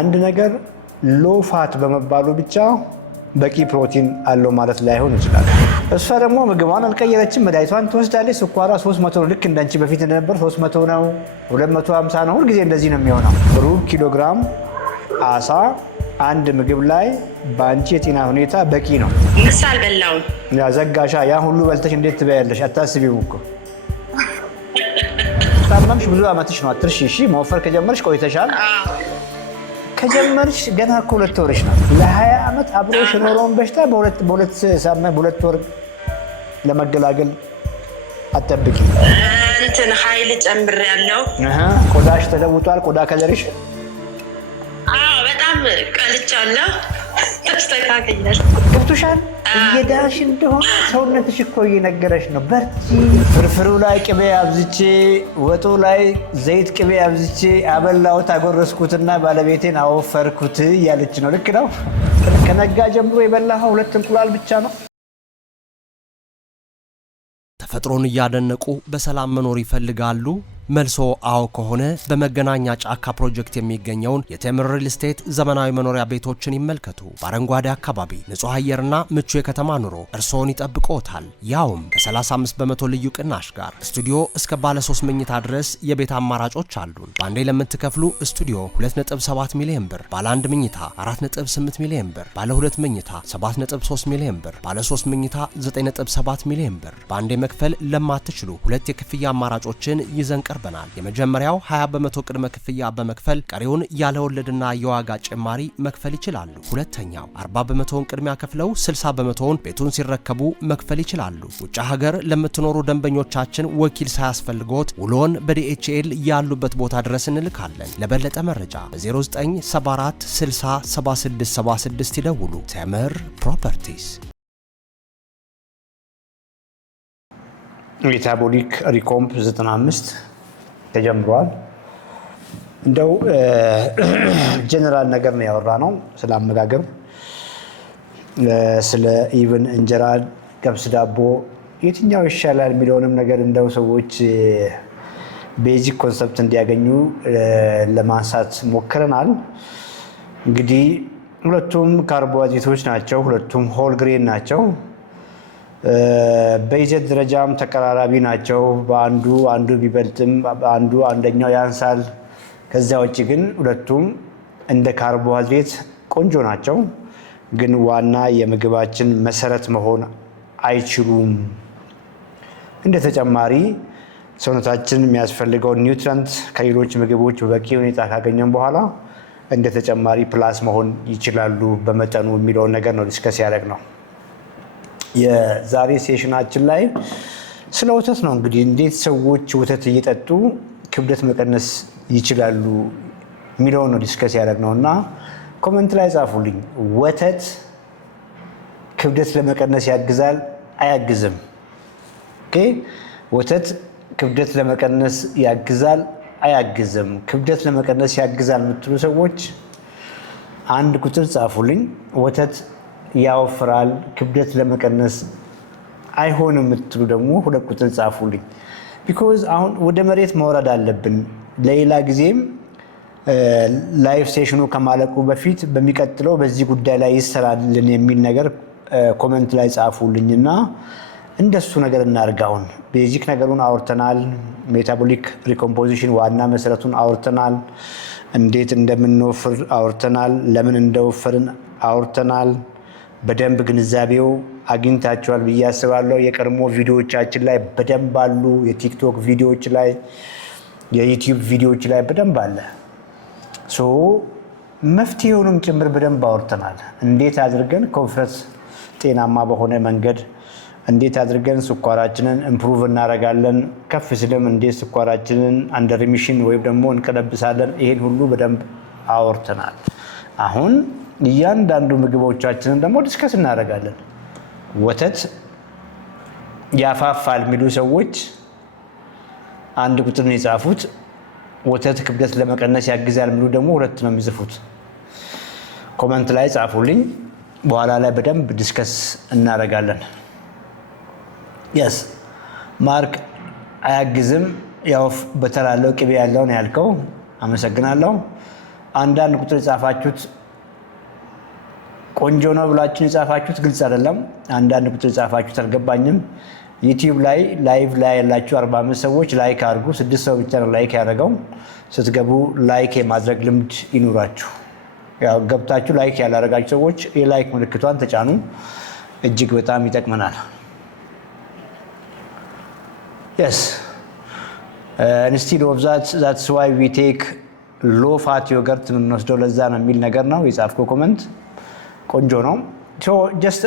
አንድ ነገር ሎ ፋት በመባሉ ብቻ በቂ ፕሮቲን አለው ማለት ላይሆን ይችላል። እሷ ደግሞ ምግቧን አልቀየረችም፣ መድኃኒቷን ትወስዳለች። ስኳሯ 300 ነው፣ ልክ እንዳንቺ በፊት እንደነበር 300 ነው፣ 250 ነው። ሁልጊዜ እንደዚህ ነው የሚሆነው። ሩብ ኪሎግራም አሳ አንድ ምግብ ላይ በአንቺ የጤና ሁኔታ በቂ ነው። ምሳ አልበላውም። ያ ዘጋሻ፣ ያ ሁሉ በልተሽ እንዴት ትበያለሽ? አታስቢው እኮ ታመምሽ፣ ብዙ አመትሽ ነው። አትርሺ። እሺ መወፈር ከጀመርሽ ቆይተሻል። ከጀመርሽ ገና እኮ 2 ወርሽ ነው። ለ20 አመት አብሮሽ የኖረውን በሽታ በሁለት ወር ለመገላገል አትጠብቂ። እንትን ኃይል ጨምሬያለሁ። ቆዳሽ ተለውጧል። ቆዳ ከለርሽ በጣም ቀልቻለሁ። ተስተካክያለሁ። ገብቶሻል? እየዳሽ እንደሆነ ሰውነትሽ እኮ እየነገረሽ ነው። በርቺ። ፍርፍሩ ላይ ቅቤ አብዝቼ፣ ወጡ ላይ ዘይት ቅቤ አብዝቼ አበላሁት፣ አጎረስኩትና ባለቤቴን አወፈርኩት እያለች ነው። ልክ ነው። ከነጋ ጀምሮ የበላኸው 2 እንቁላል ብቻ ነው። ተፈጥሮን እያደነቁ በሰላም መኖር ይፈልጋሉ? መልሶ አዎ ከሆነ በመገናኛ ጫካ ፕሮጀክት የሚገኘውን የቴምር ሪል ስቴት ዘመናዊ መኖሪያ ቤቶችን ይመልከቱ። በአረንጓዴ አካባቢ ንጹህ አየርና ምቹ የከተማ ኑሮ እርስዎን ይጠብቅዎታል። ያውም ከ35 በመቶ ልዩ ቅናሽ ጋር ስቱዲዮ እስከ ባለ 3 መኝታ ድረስ የቤት አማራጮች አሉን። በአንዴ ለምትከፍሉ ስቱዲዮ 2.7 ሚሊዮን ብር፣ ባለ 1 መኝታ 4.8 ሚሊዮን ብር፣ ባለ 2 መኝታ 7.3 ሚሊዮን ብር፣ ባለ 3 መኝታ 9.7 ሚሊዮን ብር። በአንዴ መክፈል ለማትችሉ 2 የክፍያ አማራጮችን ይዘን ቀርበናል። የመጀመሪያው 20 በመቶ ቅድመ ክፍያ በመክፈል ቀሪውን ያለ ወለድና የዋጋ ጭማሪ መክፈል ይችላሉ። ሁለተኛው 40 በመቶውን ቅድሚያ ከፍለው 60 በመቶውን ቤቱን ሲረከቡ መክፈል ይችላሉ። ውጭ ሀገር ለምትኖሩ ደንበኞቻችን ወኪል ሳያስፈልጎት ውሎን በዲኤችኤል ያሉበት ቦታ ድረስ እንልካለን። ለበለጠ መረጃ በ0974 60 7676 ይደውሉ። ቴምር ፕሮፐርቲስ። ሜታቦሊክ ሪኮምፕ 95 ተጀምሯል። እንደው ጀነራል ነገር ነው ያወራነው፣ ስለ አመጋገብ፣ ስለ ኢቭን እንጀራ፣ ገብስ፣ ዳቦ የትኛው ይሻላል የሚለውንም ነገር እንደው ሰዎች ቤዚክ ኮንሰፕት እንዲያገኙ ለማንሳት ሞክረናል። እንግዲህ ሁለቱም ካርቦሃይድሬቶች ናቸው፣ ሁለቱም ሆል ግሬን ናቸው። በይዘት ደረጃም ተቀራራቢ ናቸው። በአንዱ ቢበልጥም አንደኛው ያንሳል። ከዛ ውጭ ግን ሁለቱም እንደ ካርቦሃይድሬት ቆንጆ ናቸው፣ ግን ዋና የምግባችን መሰረት መሆን አይችሉም። እንደ ተጨማሪ ሰውነታችን የሚያስፈልገው ኒውትሪንት ከሌሎች ምግቦች በበቂ ሁኔታ ካገኘን በኋላ እንደ ተጨማሪ ፕላስ መሆን ይችላሉ በመጠኑ የሚለውን ነገር ነው ዲስከስ ያደረግ ነው። የዛሬ ሴሽናችን ላይ ስለ ወተት ነው። እንግዲህ እንዴት ሰዎች ወተት እየጠጡ ክብደት መቀነስ ይችላሉ የሚለውን ነው ዲስከስ ያደረግነው እና ኮመንት ላይ ጻፉልኝ። ወተት ክብደት ለመቀነስ ያግዛል አያግዝም? ኦኬ፣ ወተት ክብደት ለመቀነስ ያግዛል አያግዝም? ክብደት ለመቀነስ ያግዛል የምትሉ ሰዎች 1 ቁጥር ጻፉልኝ። ወተት ያወፍራል ክብደት ለመቀነስ አይሆንም የምትሉ ደግሞ 2 ቁጥር ጻፉልኝ። ቢኮዝ አሁን ወደ መሬት መውረድ አለብን። ለሌላ ጊዜም ላይቭ ሴሽኑ ከማለቁ በፊት በሚቀጥለው በዚህ ጉዳይ ላይ ይሰራልን የሚል ነገር ኮመንት ላይ ጻፉልኝና እንደሱ ነገር እናርጋውን። ቤዚክ ነገሩን አውርተናል። ሜታቦሊክ ሪኮምፖዚሽን ዋና መሰረቱን አውርተናል። እንዴት እንደምንወፍር አውርተናል። ለምን እንደወፈርን አውርተናል። በደንብ ግንዛቤው አግኝታችኋል ብዬ አስባለሁ። የቀድሞ ቪዲዮዎቻችን ላይ በደንብ አሉ። የቲክቶክ ቪዲዮዎች ላይ፣ የዩቲዩብ ቪዲዮዎች ላይ በደንብ አለ። ሶ መፍትሄውንም ጭምር በደንብ አውርተናል። እንዴት አድርገን ኮንፈረንስ ጤናማ በሆነ መንገድ እንዴት አድርገን ስኳራችንን ኢምፕሩቭ እናደርጋለን፣ ከፍ ሲልም እንዴት ስኳራችንን አንደር ሪሚሽን ወይም ደግሞ እንቀለብሳለን። ይሄን ሁሉ በደንብ አውርተናል። አሁን እያንዳንዱ ምግቦቻችንን ደግሞ ዲስከስ እናደርጋለን። ወተት ያፋፋል የሚሉ ሰዎች 1 ቁጥር ነው የጻፉት። ወተት ክብደት ለመቀነስ ያግዛል የሚሉ ደግሞ 2 ነው የሚጽፉት። ኮመንት ላይ ጻፉልኝ። በኋላ ላይ በደንብ ዲስከስ እናደርጋለን። የስ ማርክ አያግዝም፣ ያው በተላለው ቅቤ ያለው ነው ያልከው። አመሰግናለሁ። አንዳንድ ቁጥር የጻፋችሁት ቆንጆ ነው ብላችሁ የጻፋችሁት ግልጽ አይደለም። አንዳንድ ቁጥር የጻፋችሁት አልገባኝም። ዩቲዩብ ላይ ላይቭ ላይ ያላችሁ 45 ሰዎች ላይክ አድርጉ። 6 ሰው ብቻ ነው ላይክ ያደረገው። ስትገቡ ላይክ የማድረግ ልምድ ይኑራችሁ። ያው ገብታችሁ ላይክ ያላደረጋችሁ ሰዎች የላይክ ምልክቷን ተጫኑ። እጅግ በጣም ይጠቅመናል። yes instead of that's why we take low fat yogurt የምንወስደው ለዛ ነው የሚል ነገር ነው የጻፍከው ኮሜንት። ቆንጆ ነው። ሶ ጀስት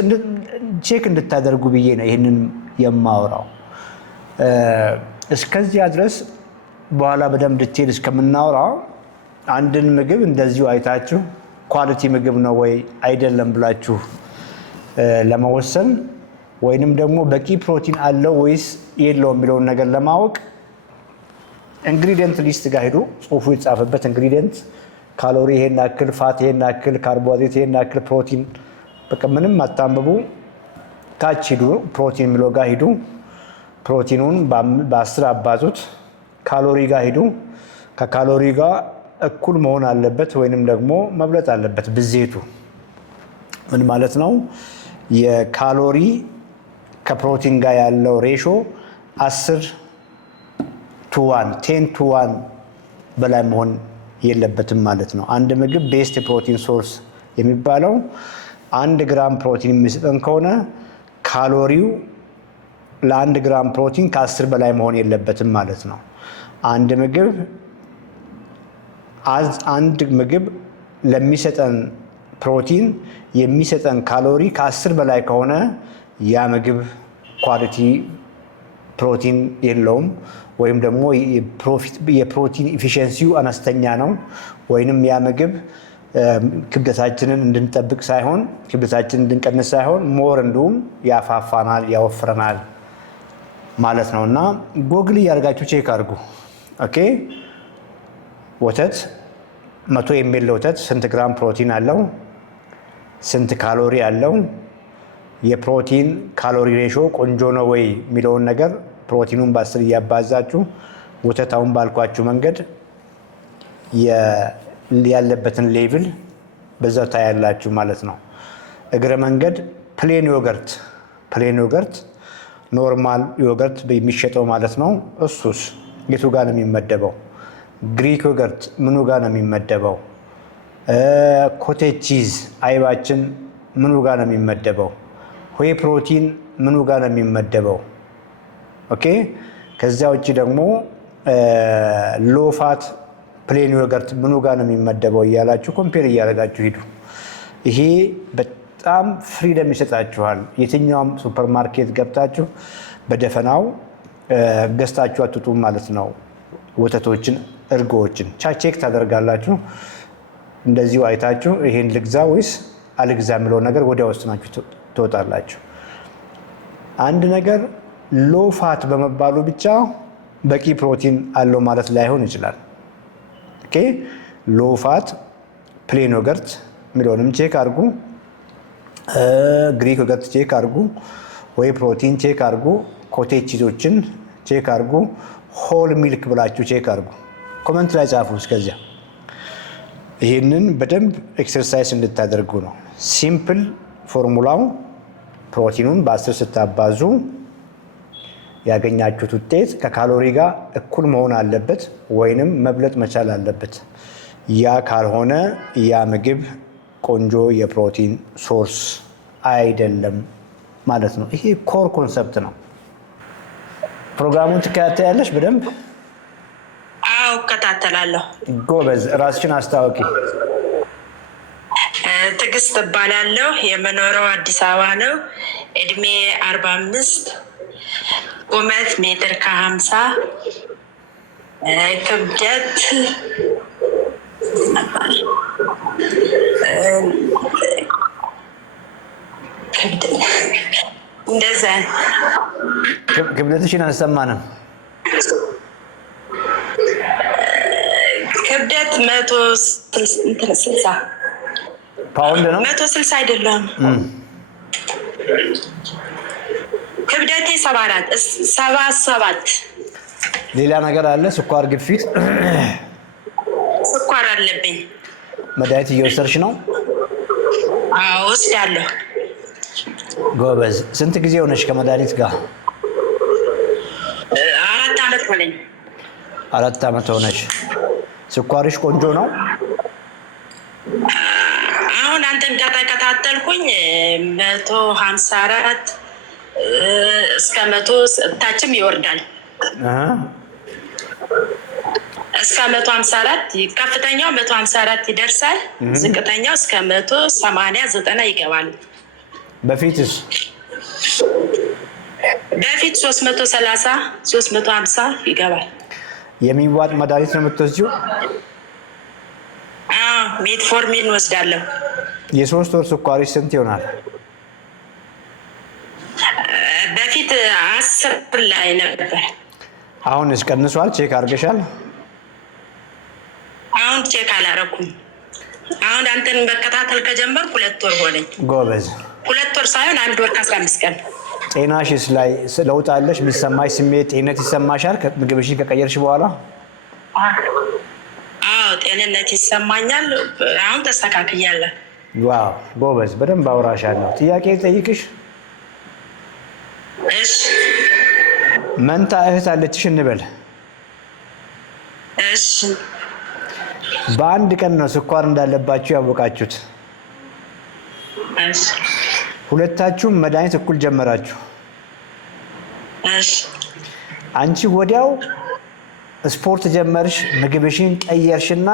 ቼክ እንድታደርጉ ብዬ ነው ይሄንን የማወራው። እስከዚያ ድረስ በኋላ በደንብ ዲቴል እስከምናወራው አንድን ምግብ እንደዚሁ አይታችሁ ኳሊቲ ምግብ ነው ወይ አይደለም ብላችሁ ለመወሰን ወይንም ደግሞ በቂ ፕሮቲን አለው ወይስ የለውም የሚለውን ነገር ለማወቅ ኢንግሪዲየንት ሊስት ጋር ሄዱ። ጽሁፉ የተጻፈበት ኢንግሪዲየንት ካሎሪ ይሄን ያክል፣ ፋት ይሄን ያክል፣ ካርቦሃይድሬት ይሄን ያክል፣ ፕሮቲን በቃ ምንም አታንብቡ። ታች ሂዱ፣ ፕሮቲን የሚለው ጋር ሂዱ። ፕሮቲኑን በ10 አባዙት። ካሎሪ ጋር ሂዱ። ከካሎሪ ጋር እኩል መሆን አለበት ወይንም ደግሞ መብለጥ አለበት ብዜቱ። ምን ማለት ነው? የካሎሪ ከፕሮቲን ጋር ያለው ሬሾ 10:1 በላይ መሆን የለበትም ማለት ነው። አንድ ምግብ ቤስት የፕሮቲን ሶርስ የሚባለው 1 ግራም ፕሮቲን የሚሰጠን ከሆነ ካሎሪው ለ1 ግራም ፕሮቲን ከ10 በላይ መሆን የለበትም ማለት ነው። አንድ ምግብ ለሚሰጠን ፕሮቲን የሚሰጠን ካሎሪ ከ10 በላይ ከሆነ ያ ምግብ ኳሊቲ ፕሮቲን የለውም፣ ወይም ደግሞ የፕሮቲን ኢፊሽንሲው አነስተኛ ነው፣ ወይንም ያ ምግብ ክብደታችንን እንድንጠብቅ ሳይሆን ክብደታችንን እንድንቀንስ ሳይሆን ሞር እንዲሁም ያፋፋናል፣ ያወፍረናል ማለት ነው። እና ጎግል እያደርጋችሁ ቼክ አድርጉ። ኦኬ ወተት 100 ml ወተት ስንት ግራም ፕሮቲን አለው? ስንት ካሎሪ አለው? የፕሮቲን ካሎሪ ሬሾ ቆንጆ ነው ወይ የሚለውን ነገር ፕሮቲኑን በ10 እያባዛችሁ ወተታውን ባልኳችሁ መንገድ ያለበትን ሌቭል በዛው ታያላችሁ ማለት ነው። እግረ መንገድ ፕሌን ዮገርት ኖርማል ዮገርት የሚሸጠው ማለት ነው። እሱስ የቱ ጋር ነው የሚመደበው? ግሪክ ዮገርት ምኑ ጋር ነው የሚመደበው? ኮቴጅ ቺዝ አይባችን ምኑ ጋር ነው የሚመደበው? ሆይ ፕሮቲን ምኑ ጋር ነው የሚመደበው? ኦኬ ከዚያ ውጭ ደግሞ ሎፋት ፕሌን ዮገርት ምኑ ጋር ነው የሚመደበው እያላችሁ ኮምፔር እያደረጋችሁ ሂዱ። ይሄ በጣም ፍሪደም ይሰጣችኋል። የትኛውም ሱፐርማርኬት ገብታችሁ በደፈናው ገዝታችሁ አትጡም ማለት ነው። ወተቶችን፣ እርጎዎችን ቼክ ታደርጋላችሁ። እንደዚሁ አይታችሁ ይሄን ልግዛ ወይስ አልግዛ የሚለው ነገር ወዲያ ወስናችሁ ትወጣላችሁ። አንድ ነገር ሎ ፋት በመባሉ ብቻ በቂ ፕሮቲን አለው ማለት ላይሆን ይችላል። ኦኬ ሎ ፋት ፕሌን ዮገርት የሚለውንም ቼክ አድርጉ። ግሪክ ዮገርት ቼክ አድርጉ። ወይ ፕሮቲን ቼክ አድርጉ። ኮቴጅ ቺዞችን ቼክ አድርጉ። ሆል ሚልክ ብላችሁ ቼክ አድርጉ። ኮመንት ላይ ጻፉ። እስከዚያ ይህንን በደንብ ኤክሰርሳይዝ እንድታደርጉ ነው። ሲምፕል ፎርሙላው ፕሮቲኑን በ10 ስታባዙ ያገኛችሁት ውጤት ከካሎሪ ጋር እኩል መሆን አለበት ወይንም መብለጥ መቻል አለበት። ያ ካልሆነ ያ ምግብ ቆንጆ የፕሮቲን ሶርስ አይደለም ማለት ነው። ይሄ ኮር ኮንሰፕት ነው። ፕሮግራሙን ትከታተያለሽ በደንብ? አዎ እከታተላለሁ። ጎበዝ። ራስሽን አስታውቂ። ትዕግስት እባላለሁ። የምኖረው አዲስ አበባ ነው። እድሜ 45፣ ቁመት 1.50 ሜትር፣ ክብደት እንደዛ። ክብደትሽን አልሰማንም። ክብደት 160 ፓውንድ ነው። 160 አይደለም። ክብደቴ 77። ሌላ ነገር አለ? ስኳር፣ ግፊት? ስኳር አለብኝ። መድኃኒት እየወሰድሽ ነው? አዎ ወስዳለሁ። ጎበዝ። ስንት ጊዜ ሆነሽ ከመድኃኒት ጋር? 4 ዓመት ሆነኝ። 4 ዓመት ሆነሽ። ስኳርሽ ቆንጆ ነው? አሁን አንተን ከተከታተልኩኝ 154 እስከ 100 ታችም ይወርዳል። እስከ 154 ከፍተኛው 154 ይደርሳል። ዝቅተኛው እስከ 180 90 ይገባል። በፊት 330 350 ይገባል። የሚዋጥ መድኃኒት ነው የምትወስጂው? ሜትፎርሚን ወስዳለሁ። የ3 ወር ስኳርሽ ስንት ይሆናል? በፊት 10 ላይ ነበር። አሁንስ ቀንሷል? ቼክ አድርገሻል? አሁን ቼክ አላረኩም። አሁን አንተን መከታተል ከጀመርኩ 2 ወር ሆነኝ። ጎበዝ። 2 ወር ሳይሆን 1 ወር ከ15 ቀን። ጤናሽስ ላይ ለውጥ አለሽ? የሚሰማሽ ስሜት ጤንነት ይሰማሻል ምግብሽን ከቀየርሽ በኋላ? አዎ ጤንነት ይሰማኛል። አሁን ተስተካክያለሁ። ዋው ጎበዝ። በደንብ አውራሻለሁ። ጥያቄ ጠይቅሽ። እሺ። መንታ እህት አለችሽ እንበል። እሺ። በአንድ ቀን ነው ስኳር እንዳለባችሁ ያወቃችሁት? እሺ። ሁለታችሁም መድኃኒት እኩል ጀመራችሁ? እሺ። አንቺ ወዲያው ስፖርት ጀመርሽ፣ ምግብሽን ቀየርሽና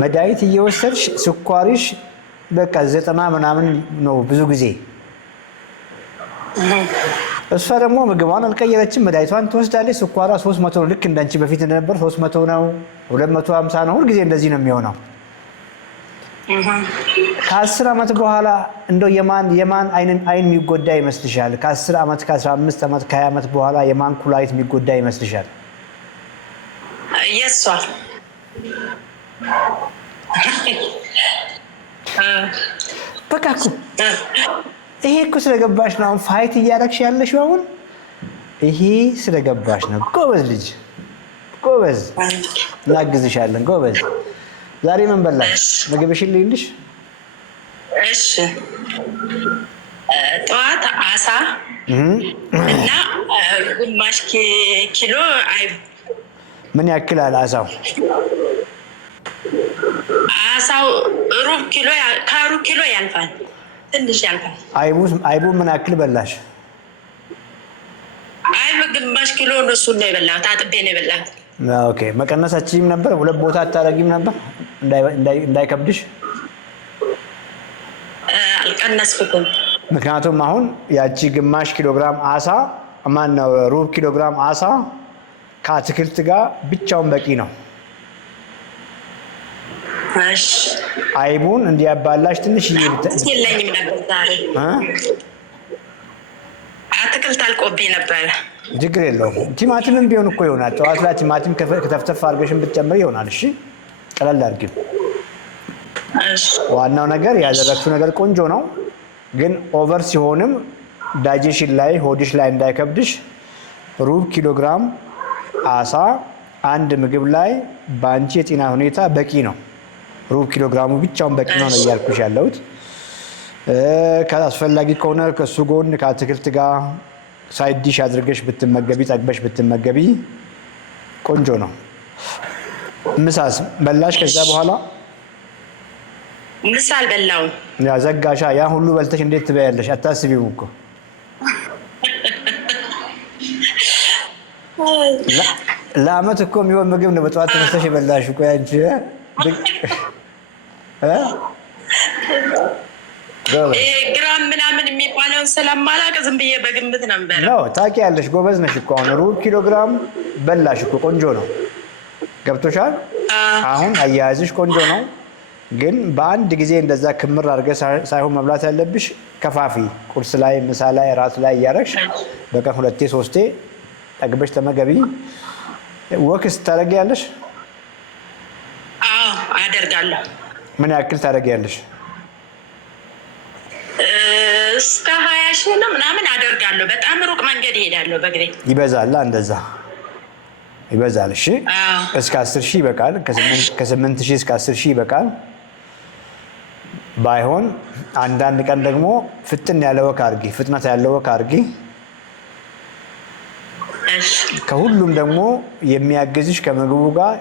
መድኃኒት እየወሰድሽ ስኳርሽ በቃ 90 ምናምን ነው ብዙ ጊዜ። እሷ ደግሞ ምግቧን አልቀየረችም፣ መድኃኒቷን ትወስዳለች። ስኳሯ 300 ነው። ልክ እንዳንቺ በፊት እንደነበር 300 ነው፣ 250 ነው። ሁልጊዜ እንደዚህ ነው የሚሆነው። ከ10 ዓመት በኋላ እንደው የማን አይን የሚጎዳ ይመስልሻል? ከ10 ዓመት ከ15 ዓመት ከ20 ዓመት በኋላ የማን ኩላሊት የሚጎዳ ይመስልሻል? የሷ። በቃ እኮ ይሄ እኮ ስለገባሽ ነው አሁን ፋይት እያደረግሽ ያለሽው። አሁን ይሄ ስለገባሽ ነው። ጎበዝ ልጅ ጎበዝ። እናግዝሻለን። ጎበዝ። ዛሬ ምን በላሽ? ምግብሽን ልይልሽ? እሺ። ጠዋት አሳ እና ግማሽ ኪሎ አይብ። ምን ያክላል አሳው? አሳው ሩብ ኪሎ ከሩብ ኪሎ ያልፋል፣ ትንሽ ያልፋል። አይቡ ምን ያክል በላሽ? አይብ ግማሽ ኪሎ እሱን ነው የበላሁት። አጥቤ ነው የበላሁት። ኦኬ። መቀነስ አትችይም ነበር? 2 ቦታ አታረጊም ነበር እንዳይከብድሽ? አልቀነስኩትም። ምክንያቱም አሁን ያቺ ግማሽ ኪሎግራም አሳ ማነው ሩብ ኪሎግራም አሳ ከአትክልት ጋር ብቻውን በቂ ነው። እሺ። አይቡን እንዲያባላሽ ትንሽ የለኝም ነበር ዛሬ። አትክልት አልቆብኝ ነበረ። ችግር የለውም። ቲማቲምም ቢሆን እኮ ይሆናል። ጠዋት ላይ ቲማቲም ከተፍተፍ አድርገሽን ብትጨምር ይሆናል። እሺ፣ ቀለል አድርጊው። ዋናው ነገር ያደረግሽው ነገር ቆንጆ ነው፣ ግን ኦቨር ሲሆንም ዳይጀሽን ላይ ሆድሽ ላይ እንዳይከብድሽ ሩብ ኪሎግራም አሳ አንድ ምግብ ላይ በአንቺ የጤና ሁኔታ በቂ ነው። ሩብ ኪሎግራሙ ብቻውን በቂ ነው ነው እያልኩሽ ያለሁት። ከአስፈላጊ ከሆነ ከሱ ጎን ከአትክልት ጋር ሳይድ ዲሽ አድርገሽ ብትመገቢ ጠግበሽ ብትመገቢ ቆንጆ ነው። ምሳስ በላሽ? ከዛ በኋላ ምሳ አልበላሁም። ያ ዘጋሻ። ያ ሁሉ በልተሽ እንዴት ትበያለሽ? አታስቢው እኮ ለአመት እኮ የሚሆን ምግብ ነው በጠዋት ተነስተሽ የበላሽ እኮ ያንቺ ግራም ምናምን የሚባለውን ስለማላውቅ ዝም ብዬ በግምት ነበር። ታውቂያለሽ፣ ጎበዝ ነሽ እኮ። አሁን ሩብ ኪሎ ግራም በላሽ እኮ ቆንጆ ነው። ገብቶሻል? አሁን አያያዝሽ ቆንጆ ነው፣ ግን በአንድ ጊዜ እንደዛ ክምር አድርገሽ ሳይሆን መብላት ያለብሽ ከፋፊ፣ ቁርስ ላይ፣ ምሳ ላይ፣ እራት ላይ እያደረግሽ በቀን 2 3 ጠግበሽ ተመገቢ። ወክስ ታደርጊያለሽ? አዎ አደርጋለሁ። ምን ያክል ታደርጊያለሽ? እስከ 20 ሺህ ነው ምናምን አደርጋለሁ። በጣም ሩቅ መንገድ እሄዳለሁ በእግሬ። ይበዛል፣ እንደዛ ይበዛል። እሺ፣ እስከ 10 ሺህ ይበቃል። ከ8 ሺህ እስከ 10 ሺህ ይበቃል። ባይሆን አንዳንድ ቀን ደግሞ ፍጥን ያለ ወክ አድርጊ፣ ፍጥነት ያለው ወክ አድርጊ። ከሁሉም ደግሞ የሚያግዝሽ ከምግቡ ጋር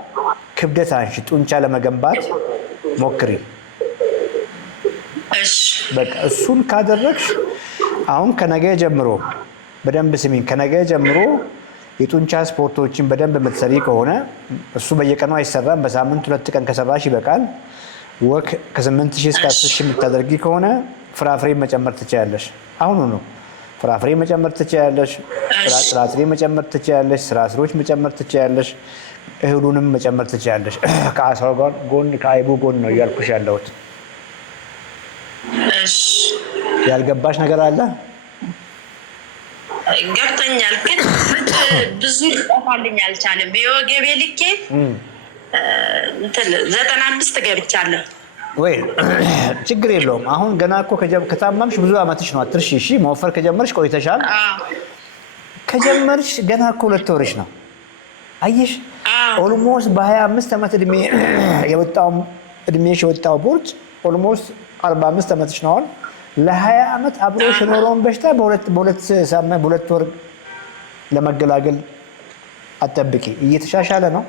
ክብደት አንሺ፣ ጡንቻ ለመገንባት ሞክሪ። በቃ እሱን ካደረግሽ አሁን ከነገ ጀምሮ በደንብ ስሚኝ፣ ከነገ ጀምሮ የጡንቻ ስፖርቶችን በደንብ የምትሰሪ ከሆነ እሱ በየቀኑ አይሰራም፣ በሳምንት 2 ቀን ከሰራሽ ይበቃል። ወክ ከ8000 እስከ 10000 የምታደርጊ ከሆነ ፍራፍሬ መጨመር ትችያለሽ። አሁኑ ነው ፍራፍሬ መጨመር ትችያለሽ፣ ጥራጥሬ መጨመር ትችያለሽ፣ ስራስሮች መጨመር ትችያለሽ፣ እህሉንም መጨመር ትችያለሽ። ከአሳው ጋር ጎን ከአይቡ ጎን ነው እያልኩሽ ያለሁት። ያልገባሽ ነገር አለ? ገብቶኛል፣ ግን ብዙ ሊጠፋልኝ አልቻለም። በወገቤ ልኬ 95 ገብቻለሁ። ወይ ችግር የለውም። አሁን ገና እኮ ከታመምሽ ብዙ አመትሽ ነው። አትርሺ። እሺ መወፈር ከጀመርሽ ቆይተሻል። ከጀመርሽ ገና እኮ 2 ወርሽ ነው። አየሽ ኦልሞስት በ25 ዓመት እድሜሽ የወጣው ቦርጭ ኦልሞስት 45 ዓመትሽ ነው። ለ20 ዓመት አብሮሽ የኖረውን በሽታ በሁለት ወር ለመገላገል አጠብቂ። እየተሻሻለ ነው።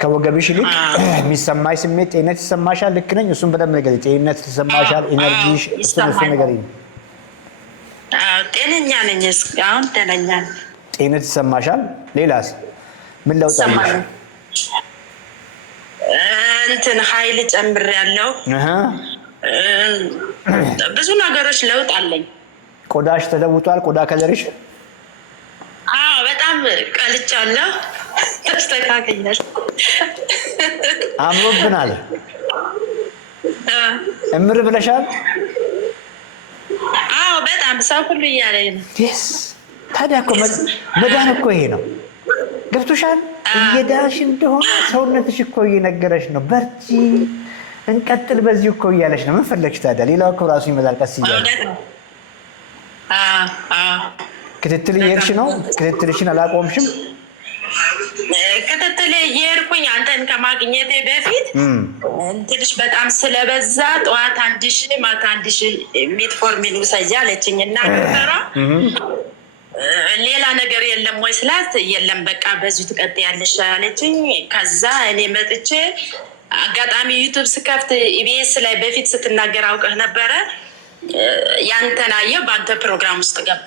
ከወገብሽ ይልቅ የሚሰማሽ ስሜት ጤንነት ይሰማሻል። ልክ ነኝ? እሱን በደንብ ነገር ጤንነት ይሰማሻል፣ ኢነርጂሽ እሱ ነገር ጤነኛ ነኝ። አሁን ጤነኛ ጤንነት ይሰማሻል። ሌላስ ምን ለውጥ አለ? ኃይል ጨምሬያለሁ። ብዙ ነገሮች ለውጥ አለኝ። ቆዳሽ ተለውጧል? ቆዳ ከለርሽ? በጣም ቀልቻለሁ። ተስተካክያለሁ። አምሮብናል። እምር ብለሻል? በጣም ሰው ሁሉ እያለኝ ነው። ታዲያ እኮ መዳን እኮ ይሄ ነው። ገብቶሻል? እየዳንሽ እንደሆነ ሰውነትሽ እኮ እየነገረሽ ነው። በርቺ፣ እንቀጥል በዚሁ እኮ እያለሽ ነው። ምን ፈለግሽ ታዲያ? ሌላው እኮ ራሱ ይመጣል ቀስ እያለ። ክትትል እየሄድሽ ነው? ክትትልሽን አላቆምሽም? ክትትል እየሄድኩኝ አንተን ከማግኘቴ በፊት ትንሽ በጣም ስለበዛ ጠዋት 1000 ማታ 1000 ሜትፎርሚን ውሰጂ አለችኝ እና ዶክተሯ ሌላ ነገር የለም ወይ ስላት የለም በቃ በዚሁ ትቀጥያለሽ አለችኝ። ከዛ እኔ መጥቼ አጋጣሚ ዩቱብ ስከፍት ኢቢኤስ ላይ በፊት ስትናገር አውቀህ ነበረ። ያንተን አየሁ፣ በአንተ ፕሮግራም ውስጥ ገባ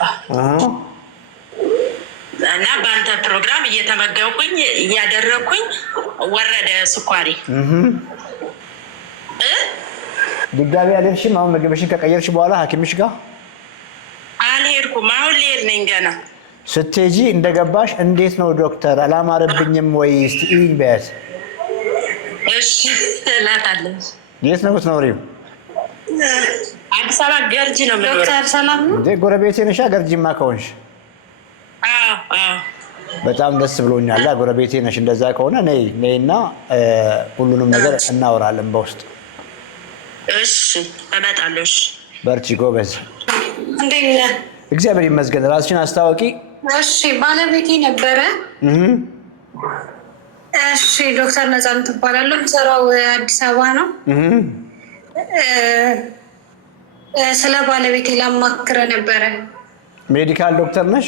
እና በአንተ ፕሮግራም እየተመገብኩኝ እያደረግኩኝ ወረደ ስኳሪ። ድጋሚ አልሄድሽም? አሁን ምግብሽን ከቀየርሽ በኋላ ሐኪምሽ ጋር አልሄድኩም። አሁን ልሄድ ነኝ ገና። ስትሄጂ እንደገባሽ እንዴት ነው ዶክተር አላማረብኝም ወይ እስቲ እይኝ በያት። እሺ እላታለሁ። የት ነው የምትኖሪው? አዲስ አበባ ገርጂ ነው የምኖረው። ዶክተር ሰላም ነው እንዴ? ጎረቤቴ ነሻ? ገርጂማ ከሆንሽ በጣም ደስ ብሎኛል። ጎረቤቴ ነሽ። እንደዛ ከሆነ ነይና ሁሉንም ነገር እናወራለን በውስጥ። እሺ እመጣለሁ። እሺ በርቺ ጎበዝ። እንዴት ነህ? እግዚአብሔር ይመስገን። ራስሽን አስታወቂ። እሺ ባለቤቴ ነበረ። እሺ ዶክተር ነፃነት እባላለሁ። የምሰራው አዲስ አበባ ነው። ስለ ባለቤቴ ላማክረ ነበረ። ሜዲካል ዶክተር ነሽ?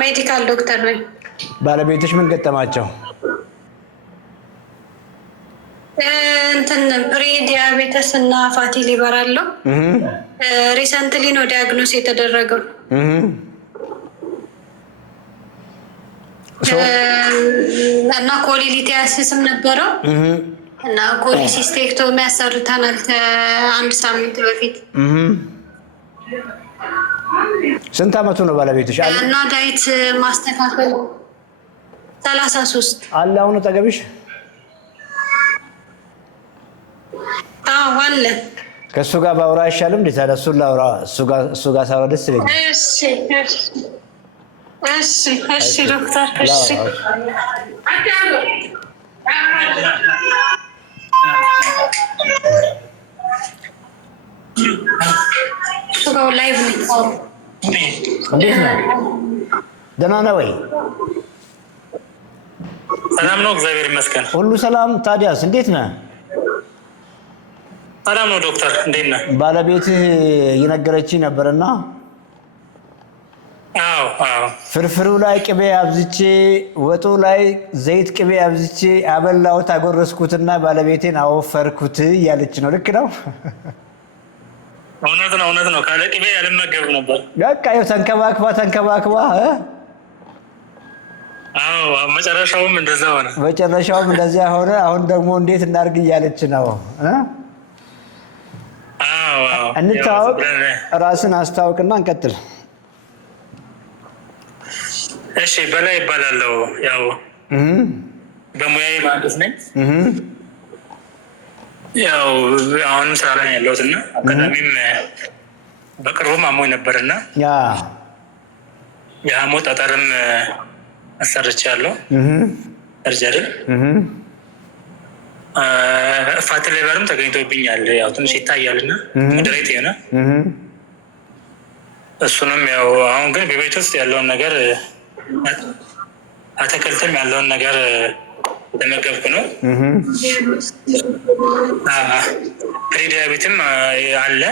ሜዲካል ዶክተር ነኝ። ባለቤትሽ ምን ገጠማቸው? ፕሪ ዲያቤተስ እና ፋቲ ሊቨር አለው። ሪሰንትሊ ነው ዲያግኖስ የተደረገው እና ኮሊሊቲያሲስም ነበረው እና ኮሊሲስቴክቶሚ ያሰርተናል ከ1 ሳምንት በፊት። ስንት አመቱ ነው ባለቤትሽ? እና ዳይት ማስተካከል 33 አለ አሁን አጠገብሽ? አለ። ከእሱ ጋር ባውራ አይሻልም? እንዴት ታዲያ እሱን ላውራ? እሱ ጋር ሳውራ ደስ ይለኛል። እሺ ዶክተር። እሺ ላይቭ ነው። እንዴት ነህ? ደህና ነህ ወይ? ሰላም ነው፣ እግዚአብሔር ይመስገን። ሁሉ ሰላም። ታዲያስ እንዴት ነህ? ሰላም ነው ዶክተር፣ እንዴት ነህ? ባለቤትህ እየነገረችኝ ነበርና ፍርፍሩ ላይ ቅቤ አብዝቼ ወጡ ላይ ዘይት ቅቤ አብዝቼ አበላሁት አጎረስኩትና ባለቤቴን አወፈርኩት እያለች ነው። ልክ ነው? እውነት ነው። ካለ ቅቤ ያልመገብ ነበር። በቃ ይኸው ተንከባክባ መጨረሻውም እንደዚያ ሆነ። አሁን ደግሞ እንዴት እናድርግ እያለች ነው። እንታወቅ፣ ራስን አስታውቅና እንቀጥል። እሺ፣ በላይ ይባላለሁ። ያው በሙያዬ መሀንዲስ ነኝ። ያው አሁንም ስራ ላይ ያለሁት እና አካዳሚም በቅርቡም አሞኝ ነበርና የሐሞት ጠጠርም አሰርቻለሁ። ሰርጀሪ ፋት ሊቨርም ተገኝቶብኛል። ያው ትንሽ ይታያልና ሞዴሬት የሆነ እሱንም ያው አሁን ግን በቤት ውስጥ ያለውን ነገር አትክልትም ያለውን ነገር ተመገብኩ ነው። ፕሪዲያቤትም አለ።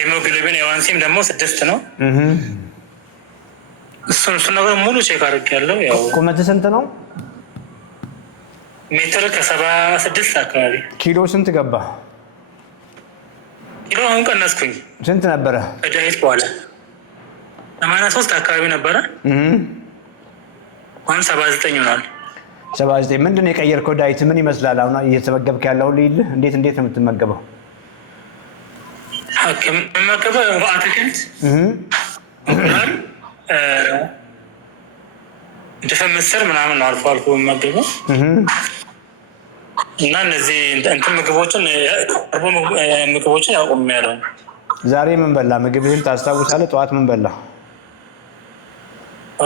ሄሞግሎቢን ኤዋንሲም ደግሞ 6 ነው። እሱን ነገር ሙሉ ቼክ አድርጌያለሁ። ያው ቁመትህ ስንት ነው? ሜትር ከ76 አካባቢ። ኪሎ ስንት ገባ? ኪሎ አሁን ቀነስኩኝ። ስንት ነበረ? ከዳይት በኋላ 83 አካባቢ ነበረ። አሁን 79 ሆኗል። 79 ምንድን ነው የቀየርከው? ዳይት ምን ይመስላል? አሁን እየተመገብክ ያለው ልይልህ። እንዴት ነው የምትመገበው? የምመገበው አትክልት፣ እንቁላል፣ ድፍን ምስር ምናምን ነው አልፎ አልፎ የምመገበው እና እነዚህ እንትን ምግቦችን ያቆሚያለሁ። ዛሬ ምን በላ? ምግብህን ታስታውሳለህ? ጠዋት ምን በላ?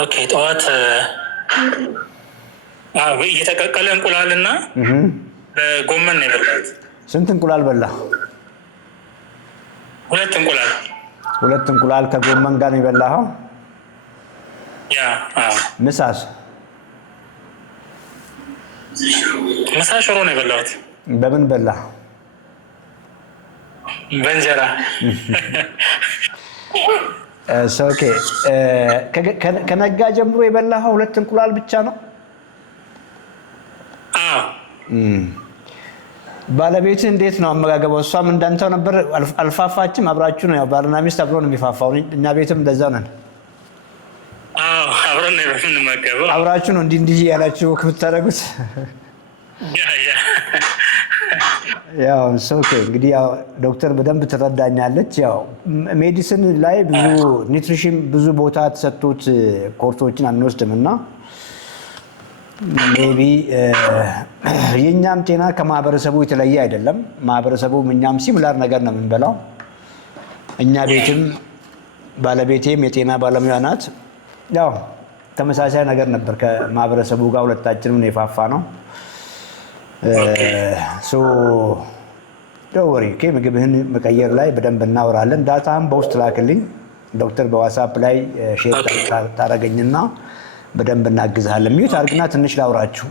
ኦኬ፣ ጠዋት እየተቀቀለ እንቁላልና በጎመን ነው የበላሁት። ስንት እንቁላል በላ? 2 እንቁላል። 2 እንቁላል ከጎመን ጋር ነው የበላኸው? ምሳስ? ምሳ ሽሮ ነው የበላሁት። በምን በላ? በእንጀራ። ኦኬ። ከነጋ ጀምሮ የበላኸው 2 እንቁላል ብቻ ነው? ባለቤትህ እንዴት ነው አመጋገባው? እሷም እንዳንተው ነበር? አልፋፋችም? አብራችሁ ነው? ያው ባልና ሚስት አብሮ ነው የሚፋፋው። እኛ ቤትም እንደዛ ነን። አብረን ነው የምንመገበው። አብራችሁ ነው እንዲህ ያላችሁ የምታደርጉት? ያው ኦኬ። እንግዲህ ያው ዶክተር በደንብ ትረዳኛለች። ያው ሜዲሲን ላይ ብዙ ኒውትሪሽን ብዙ ቦታ ተሰጥቶት ኮርሶችን አንወስድም እና ሜቢ የእኛም ጤና ከማህበረሰቡ የተለየ አይደለም። ማህበረሰቡም እኛም ሲሚላር ነገር ነው የምንበላው። እኛ ቤትም ባለቤቴም የጤና ባለሙያ ናት። ያው ተመሳሳይ ነገር ነበር ከማህበረሰቡ ጋር ሁለታችንም ነው የፋፋ ነው። ደወሪ ምግብህን መቀየር ላይ በደንብ እናወራለን። ዳታህን በውስጥ ላክልኝ ዶክተር፣ በዋትስአፕ ላይ ሼር ታደርገኝና በደንብ እናግዝሃለን። ሚዩት አድርግና ትንሽ ላውራችሁ፣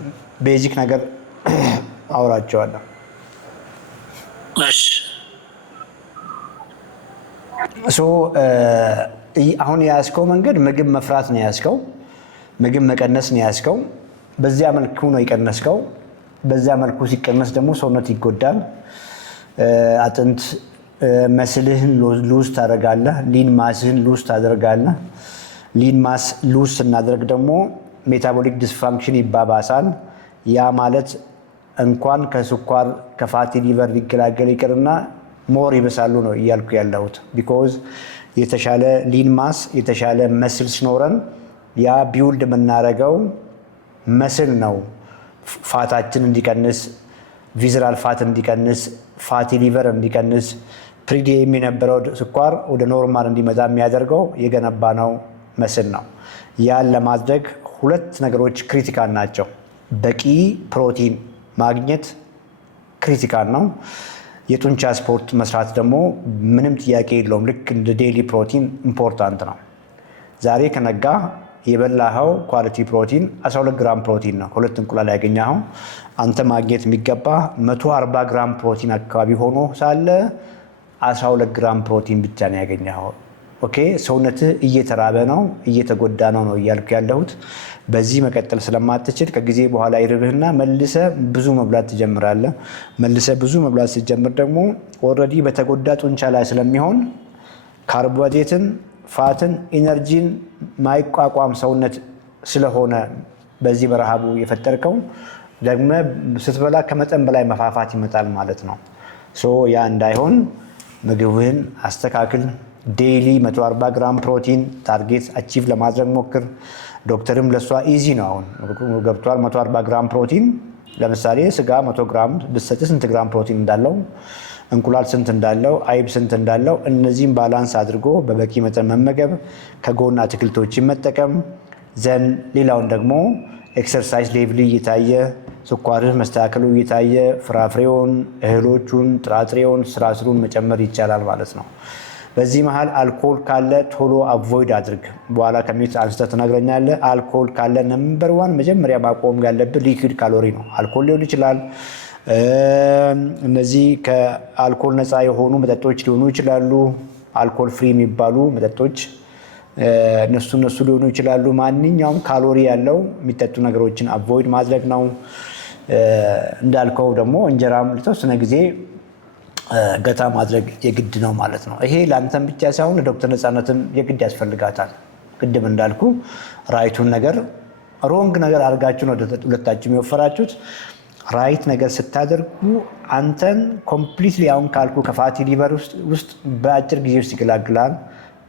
ቤዚክ ነገር አውራቸዋለሁ። አሁን የያዝከው መንገድ ምግብ መፍራት ነው የያዝከው፣ ምግብ መቀነስ ነው የያዝከው። በዚያ መልኩ ነው የቀነስከው። በዚያ መልኩ ሲቀነስ ደግሞ ሰውነት ይጎዳል። አጥንት መስልህን ሉዝ ታደርጋለህ። ሊን ማስህን ሉዝ ታደርጋለህ። ሊን ማስ ሉዝ ስናደርግ ደግሞ ሜታቦሊክ ዲስፋንክሽን ይባባሳል። ያ ማለት እንኳን ከስኳር ከፋቲ ሊቨር ሊገላገል ይቅርና ሞር ይበሳሉ ነው እያልኩ ያለሁት። ቢኮዝ የተሻለ ሊን ማስ የተሻለ መስል ሲኖረን ያ ቢውልድ የምናደርገው መስል ነው ፋታችን እንዲቀንስ፣ ቪዝራል ፋት እንዲቀንስ፣ ፋቲ ሊቨር እንዲቀንስ፣ ፕሪዲየም የነበረው ስኳር ወደ ኖርማል እንዲመጣ የሚያደርገው የገነባ ነው መስል ነው። ያን ለማድረግ 2 ነገሮች ክሪቲካል ናቸው። በቂ ፕሮቲን ማግኘት ክሪቲካል ነው። የጡንቻ ስፖርት መስራት ደግሞ ምንም ጥያቄ የለውም። ልክ እንደ ዴይሊ ፕሮቲን ኢምፖርታንት ነው። ዛሬ ከነጋ የበላኸው ኳሊቲ ፕሮቲን 12 ግራም ፕሮቲን ነው። ከሁለት እንቁላል ያገኘኸው አንተ ማግኘት የሚገባ 140 ግራም ፕሮቲን አካባቢ ሆኖ ሳለ 12 ግራም ፕሮቲን ብቻ ነው ያገኘኸው። ኦኬ ሰውነትህ እየተራበ ነው እየተጎዳ ነው እያልኩ ያለሁት። በዚህ መቀጠል ስለማትችል ከጊዜ በኋላ ይርብህና መልሰ ብዙ መብላት ትጀምራለህ። መልሰ ብዙ መብላት ሲጀምር ደግሞ ኦልሬዲ በተጎዳ ጡንቻ ላይ ስለሚሆን ካርቦሃይድሬትን፣ ፋትን፣ ኢነርጂን ማይቋቋም ሰውነት ስለሆነ በዚህ በረሃቡ የፈጠርከው ደግሞ ስትበላ ከመጠን በላይ መፋፋት ይመጣል ማለት ነው። ያ እንዳይሆን ምግብህን አስተካክል። ዴይሊ 140 ግራም ፕሮቲን ታርጌት አቺቭ ለማድረግ ሞክር። ዶክተርም ለሷ ኢዚ ነው አሁን ገብቷል። 140 ግራም ፕሮቲን ለምሳሌ ስጋ 100 ግራም ብትሰጥ ስንት ግራም ፕሮቲን እንዳለው፣ እንቁላል ስንት እንዳለው፣ አይብ ስንት እንዳለው እነዚህን ባላንስ አድርጎ በበቂ መጠን መመገብ፣ ከጎን አትክልቶችን መጠቀም ዘን ሌላውን ደግሞ ኤክሰርሳይዝ ሌቭሊ እየታየ ስኳርህ መስተካከሉ እየታየ ፍራፍሬውን፣ እህሎቹን፣ ጥራጥሬውን፣ ስራስሩን መጨመር ይቻላል ማለት ነው። በዚህ መሃል አልኮል ካለ ቶሎ አቮይድ አድርግ። በኋላ ከሚት አንስተህ ትነግረኛለህ። አልኮል ካለ ነምበር 1 መጀመሪያ ማቆም ያለብህ ሊኩዊድ ካሎሪ ነው። አልኮል ሊሆን ይችላል፣ እነዚህ ከአልኮል ነፃ የሆኑ መጠጦች ሊሆኑ ይችላሉ። አልኮል ፍሪ የሚባሉ መጠጦች እነሱ ሊሆኑ ይችላሉ። ማንኛውም ካሎሪ ያለው የሚጠጡ ነገሮችን አቮይድ ማድረግ ነው። እንዳልከው ደግሞ እንጀራም ለተወሰነ ጊዜ ገታ ማድረግ የግድ ነው ማለት ነው። ይሄ ለአንተም ብቻ ሳይሆን ለዶክተር ነፃነትም የግድ ያስፈልጋታል። ቅድም እንዳልኩ ራይቱን ነገር ሮንግ ነገር አድርጋችሁ ነው ሁለታችሁ የወፈራችሁት። ራይት ነገር ስታደርጉ አንተን ኮምፕሊትሊ አሁን ካልኩ ከፋቲ ሊቨር ውስጥ በአጭር ጊዜ ውስጥ ይገላግላል።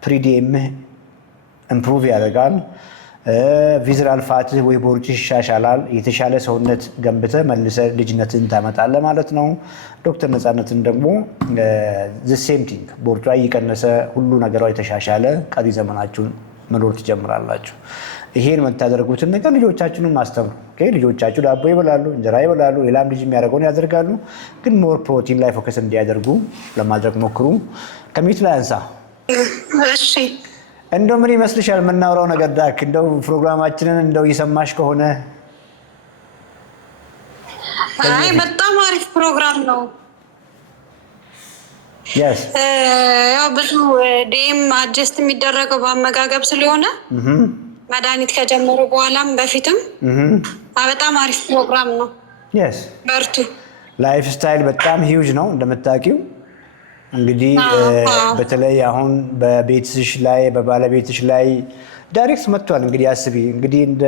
ፕሪዲኤምህ ኢምፕሩቭ ያደርጋል። ቪዝራል ፋትህ ወይ ቦርጭህ ይሻሻላል። የተሻለ ሰውነት ገንብተህ መልሰህ ልጅነትን ታመጣለህ ማለት ነው። ዶክተር ነፃነትን ደግሞ ሴም ቲንግ ቦርጯ እየቀነሰ ሁሉ ነገሯ የተሻሻለ ቀሪ ዘመናችሁን መኖር ትጀምራላችሁ። ይሄን የምታደርጉትን ነገር ልጆቻችሁንም አስተምሩ። ልጆቻችሁ ዳቦ ይበላሉ፣ እንጀራ ይበላሉ፣ ሌላም ልጅ የሚያደርገውን ያደርጋሉ። ግን ሞር ፕሮቲን ላይ ፎከስ እንዲያደርጉ ለማድረግ ሞክሩ። ከሚት ላይ አንሳ። እሺ እንደው ምን ይመስልሻል የምናወራው ነገር ዳክ? እንደው ፕሮግራማችንን እንደው እየሰማሽ ከሆነ አይ በጣም አሪፍ ፕሮግራም ነው። yes ያው ብዙ ዴም አጀስት የሚደረገው በአመጋገብ ስለሆነ መድኃኒት ከጀመሩ በኋላም በፊትም በጣም አሪፍ ፕሮግራም ነው። yes በርቱ። ላይፍ ስታይል በጣም ሂውጅ ነው እንደምታውቂው። እንግዲህ በተለይ አሁን በቤትሽ ላይ በባለቤትሽ ላይ ዳይሬክት መጥቷል። እንግዲህ አስቢ እንግዲህ እንደ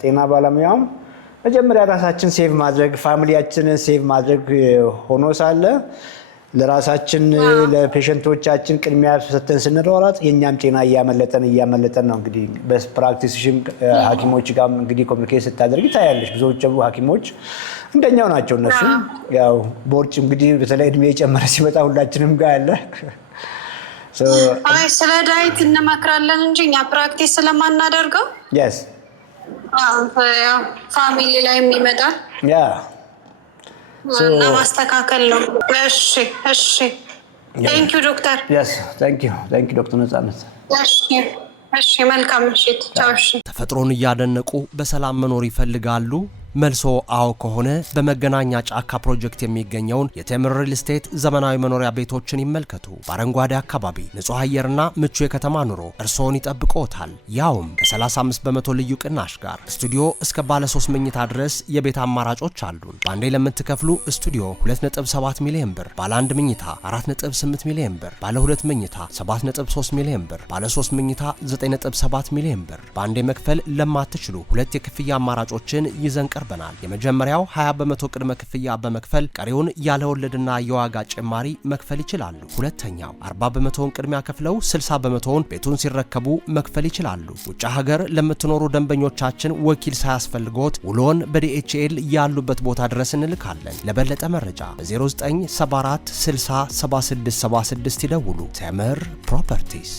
ጤና ባለሙያውም መጀመሪያ ራሳችን ሴቭ ማድረግ ፋሚሊያችንን ሴቭ ማድረግ ሆኖ ሳለ ለራሳችን ለፔሸንቶቻችን ቅድሚያ ሰጥተን ስንሯሯጥ የኛም ጤና እያመለጠን ነው። እንግዲህ በፕራክቲስሽም ሐኪሞች ጋር እንግዲህ ኮሚኒኬት ስታደርጊ ታያለሽ። ብዙዎች ሐኪሞች እንደኛው ናቸው። እነሱ ያው ቦርጭ እንግዲህ በተለይ እድሜ የጨመረ ሲመጣ ሁላችንም ጋር ያለ አይ ስለ ዳይት እንመክራለን እንጂ እኛ ፕራክቲስ ስለማናደርገው yes ያው ፋሚሊ ላይ የሚመጣል ያ እና ማስተካከል ነው። እሺ ቴንክ ዩ ዶክተር። yes thank you ዶክተር ነፃነት። እሺ መልካም ምሽት። ቻው። እሺ ተፈጥሮን እያደነቁ በሰላም መኖር ይፈልጋሉ? መልሶ አዎ ከሆነ በመገናኛ ጫካ ፕሮጀክት የሚገኘውን የቴምር ሪል ስቴት ዘመናዊ መኖሪያ ቤቶችን ይመልከቱ። በአረንጓዴ አካባቢ ንጹህ አየርና ምቹ የከተማ ኑሮ እርስዎን ይጠብቅዎታል። ያውም በ35 በመቶ ልዩ ቅናሽ ጋር ስቱዲዮ እስከ ባለ 3 መኝታ ድረስ የቤት አማራጮች አሉን። በአንዴ ለምትከፍሉ ስቱዲዮ 2.7 ሚሊዮን ብር፣ ባለ 1 መኝታ 4.8 ሚሊዮን ብር፣ ባለ 2 መኝታ 7.3 ሚሊዮን ብር፣ ባለ 3 መኝታ 9.7 ሚሊዮን ብር። በአንዴ መክፈል ለማትችሉ ሁለት የክፍያ አማራጮችን ይዘን ቀርበናል። የመጀመሪያው 20 በመቶ ቅድመ ክፍያ በመክፈል ቀሪውን ያለ ወለድና የዋጋ ጭማሪ መክፈል ይችላሉ። ሁለተኛው 40 በመቶውን ቅድሚያ ከፍለው 60 በመቶውን ቤቱን ሲረከቡ መክፈል ይችላሉ። ውጭ ሀገር ለምትኖሩ ደንበኞቻችን ወኪል ሳያስፈልጎት ውሎን በዲኤችኤል ያሉበት ቦታ ድረስ እንልካለን። ለበለጠ መረጃ በ0974 60 7676 ይደውሉ። ቴምር ፕሮፐርቲስ